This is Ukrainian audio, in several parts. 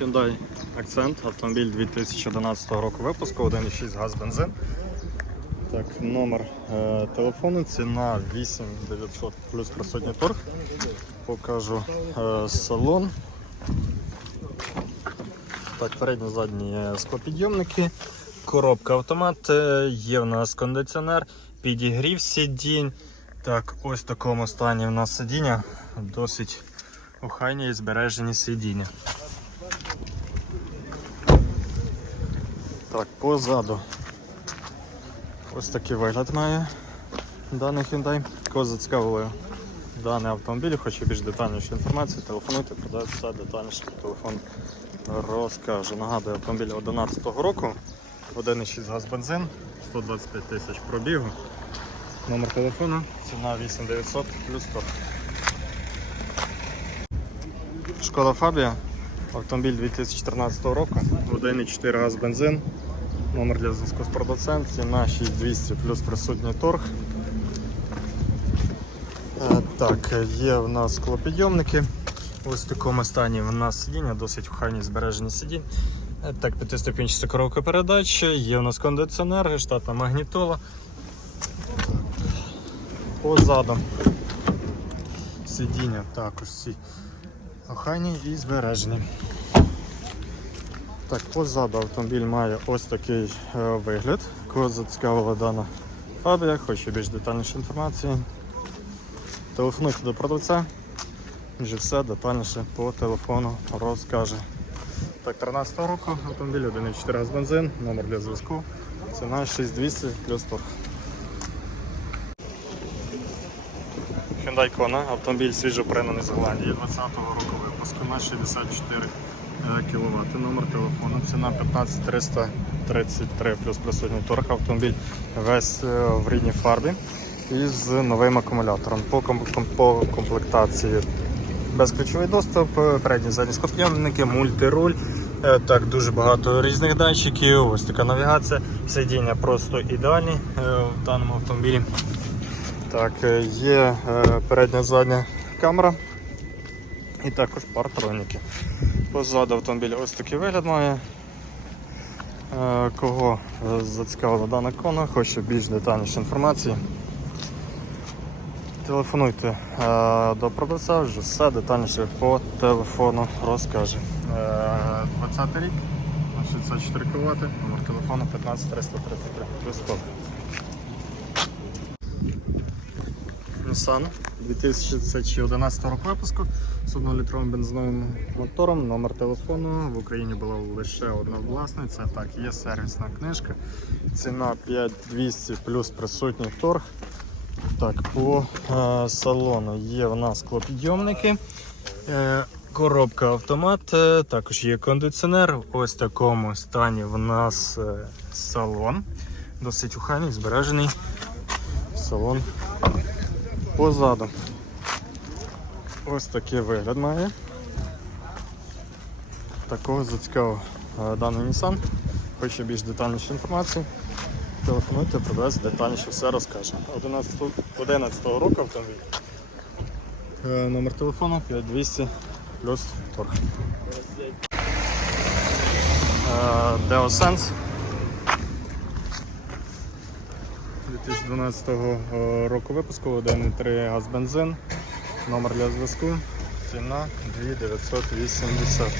Hyundai Accent, автомобіль 2011 року випуску, 1,6 газ бензин. Так, номер е, телефону, ціна 8900 плюс присутній торг. Покажу е, салон. Так, передні задні е, склопідйомники, коробка автомат, е, є в нас кондиціонер, підігрів сидінь. Так, ось в такому стані в нас сидіння, досить охайні і збережені сидіння. Так, позаду. Ось такий вигляд має даний Hyundai. Кого зацікавили даний автомобіль, хоче більш детальнішу інформацію, телефонуйте, продаю все детальніше по телефону розкажу. Нагадую, автомобіль 2011 року, 1,6 газ бензин, 125 тисяч пробігу. Номер телефону, ціна 8900 плюс 100. Шкода Фабія, автомобіль 2014 року, 1,4 газ бензин. Номер для зв'язку з продавцем, ціна 6200 плюс присутній торг. Е, Так, є в нас склопідйомники. Ось в такому стані в нас сидіння, досить охайні збережені сидінь. Е, Так, п'ятиступінчаста коробка передач, є у нас кондиціонер, штатна магнітола. Позаду сидіння також всі охайні і збережені. Так, позаду автомобіль має ось такий е, вигляд. Кого зацікавила дана фабія, хоче більш детальніше інформації. Телефонуйте до продавця, він же все детальніше по телефону розкаже. Так, 13 року автомобіль 1,4 газ бензин, номер для зв'язку. Ціна 6200 плюс торг. Hyundai Kona, автомобіль свіжо пригнаний з Голландії 20-го року на 64 кВт. Номер телефону, ціна 15333 плюс присутній торг. Автомобіль весь е, в рідній фарбі і з новим акумулятором. По, по комплектації безключовий доступ, е, передні задні склопідйомники, мультируль. Е, Так, дуже багато різних датчиків, ось така навігація, сидіння просто ідеальні в даному автомобілі. Так, є передня задня камера і також партроніки. Позаду автомобіля ось такий вигляд має. Е, Кого е, зацікавила дана кона, хоче більш детальніше інформації. Телефонуйте е, до продавця, вже все детальніше по телефону розкаже. Е, 20 рік, 64 кВт, номер телефону 15 333 плюс 100. Nissan 2011 року випуску з 1-літровим бензиновим мотором. Номер телефону в Україні була лише одна власниця. Так, є сервісна книжка. Ціна 5200 плюс присутній торг. Так, по е, салону є в нас клопідйомники. Е, коробка автомат, е, також є кондиціонер. Ось в такому стані в нас е, салон. Досить ухайний, збережений салон позаду. Ось такий вигляд має. Такого зацікавив е, даний Nissan. Хоче більш детальнішу інформацію. Телефонуйте, продавець детальніше все розкаже. 11, 11 року автомобіль. Е, Номер телефону 5200 плюс торг. Е, 2012 е, року випуску 1,3 газ бензин. Номер для зв'язку. Ціна 2980.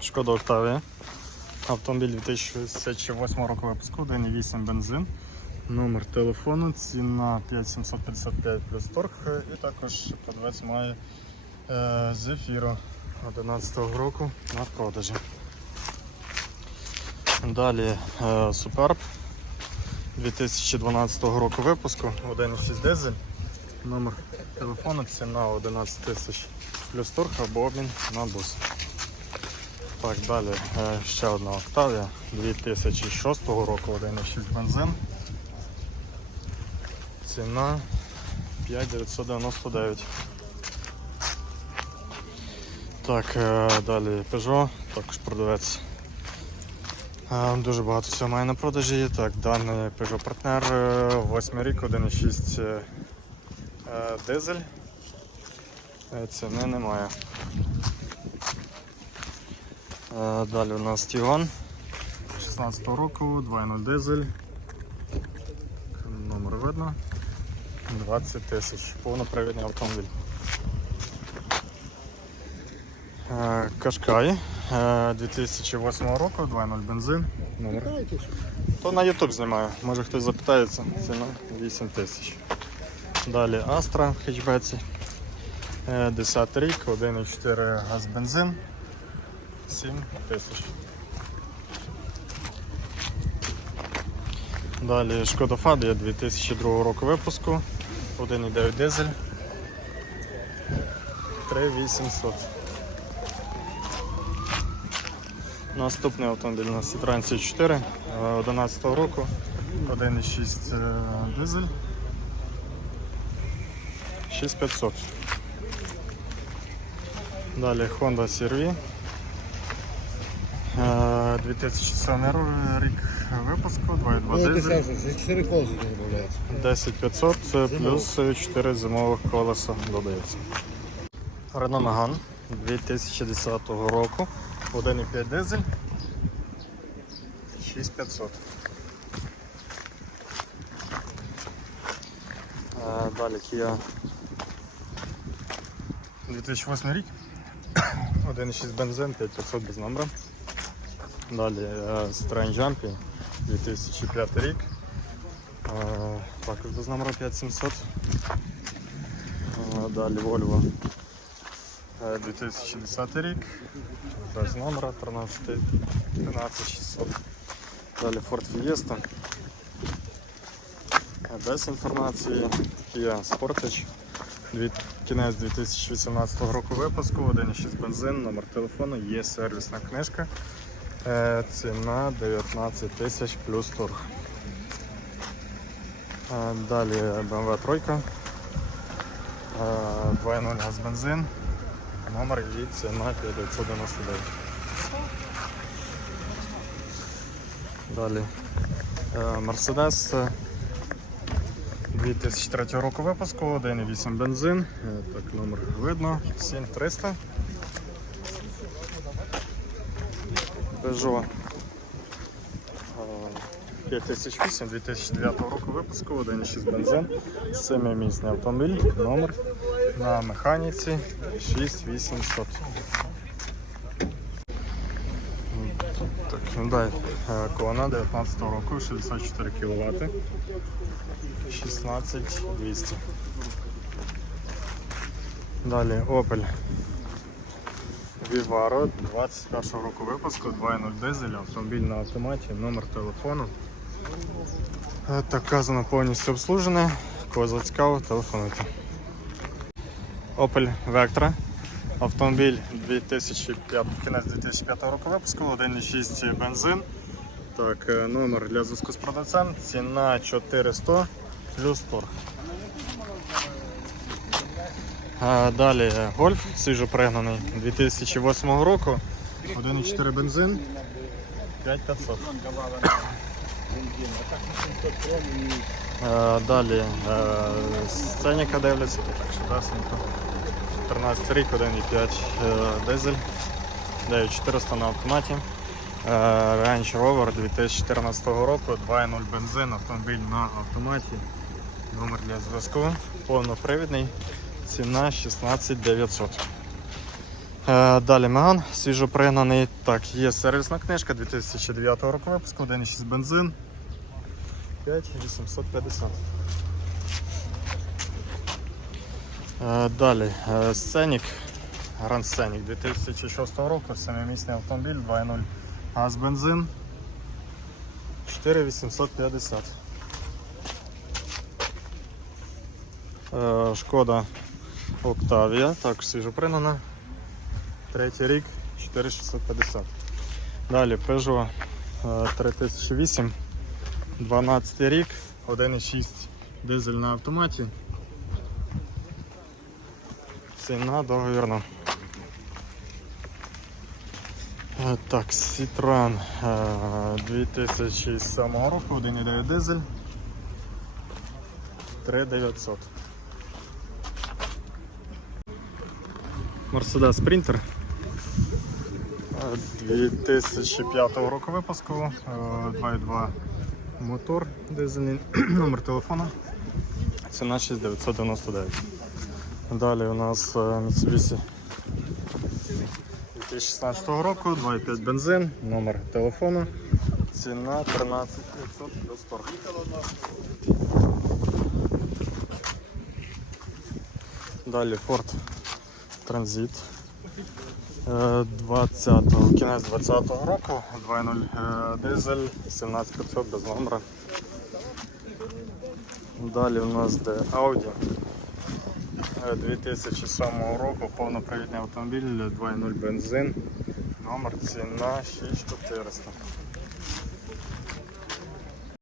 Шкода Октавія. Автомобіль 2008 року випуску, 1,8 бензин. Номер телефону, ціна 5755 плюс торг. І також продавець має е, зефіру 11 року на продажі. Далі е, Superb 2012 року випуску, 1,6 дизель. Номер телефону, ціна 11 тисяч плюс торг або обмін на бус. Так, далі е, ще одна Octavia 2006 року, 1,6 бензин. Ціна 5999. Так, е, далі Peugeot, також продавець. Е, Дуже багато всього має на продажі. Так, даний Peugeot партнер 8 рік, 1,6 е, е, дизель. Е, Ціни немає. Е, Далі у нас Тіган 16 року, 2.0 дизель. Номер видно. 20 тисяч. Повнопривідний автомобіль. Е, Кашкай е, 2008 року, 2.0 бензин. Номер. То на YouTube знімаю. Може хтось запитається. Ціна 8 тисяч. Далі Astra в хетчбеці. Е, 10 рік, 1,4 газ бензин. 7 тисяч. Далі Шкода Фабія 2002 року випуску. 1,9 дизель. 3800. Наступний автомобіль у нас Citroen C4 е, 11 року. 1,6 е, дизель. 6500. Далі Honda CR-V. Е, 2007 рік випуску, 2,2 Ну, дизель. 4 колеса додається. 10500 це плюс 4 зимових колеса додається. Renault Megane 2010 року. 1,5 дизель. 6500. Е, Далі Kia 2008 рік. 1,6 бензин, 5500 без номера. Далі е, Citroen Jumpy 2005 рік. Е, Також без номера 5700. Е, Далі Volvo е, 2010 рік. Без номера 13 13600. Далі Ford Fiesta. Е, Без інформації. Kia Sportage. Кінець 2018 року випуску, 1,6 бензин, номер телефону, є сервісна книжка. Е, Ціна 19 тисяч плюс торг. Е, Далі BMW 3. Е, 2.0 газ бензин. Номер і ціна 999. Далі Мерседес е, 2003 року випуску, 1.8 бензин. Е, Так, номер видно. 7300. Peugeot 5008 2009 року випуску, 1.6 бензин, 7-місний автомобіль, номер на механіці 6800. Так, Hyundai Kona 19 року, 64 кВт, 16200. Далі Opel Vivaro 21 року випуску, 2.0 дизель, автомобіль на автоматі, номер телефону. Е, Так, вказано повністю обслужене. Кого зацікавив, телефонуйте. Opel Vectra. Автомобіль 2005, кінець 2005 року випуску, 1,6 бензин. Так, е, номер для зв'язку з продавцем, ціна 400 плюс торг. Далі е, гольф свіжо пригнаний 2008 року. 1,4 бензин 5500. Е, Далі е, сценіка дивляться, так що дасенько. 13 рік, 1,5 е, дизель, 9400 на автоматі. Е, Range Rover 2014 року, 2.0 бензин, автомобіль на автоматі. Номер для зв'язку, повнопривідний, ціна 16900. Е, Далі Меган, свіжопригнаний. Так, є сервісна книжка 2009 року випуску, 1,6 бензин. 5850. Е, Далі е, Сценік, Grand Scenic 2006 року, 7-місний автомобіль, 2.0 газ бензин. 4850. Е, Шкода Октавія, також свіжопринана. Третій рік 4650. Далі Peugeot е, 3008, 12 рік, 1,6 дизель на автоматі. Ціна договірна. Е, Так, Citroen е, 2007 року, 1,9 дизель. 3900. Mercedes Sprinter. Е, 2005 року випуску. е, 2.2 мотор дизельний, номер телефону. Ціна 6999. Далі у нас е, Mitsubishi 2016 року, 2.5 бензин, номер телефону. Ціна 13500 без торгу. Далі Ford Transit. Е, 20-го, кінець 20-го року, 2.0 е, дизель, 17500 без номера. Далі у нас де Audi. Е, 2007 року повнопривідний автомобіль, 2.0 бензин. Номер ціна 6400.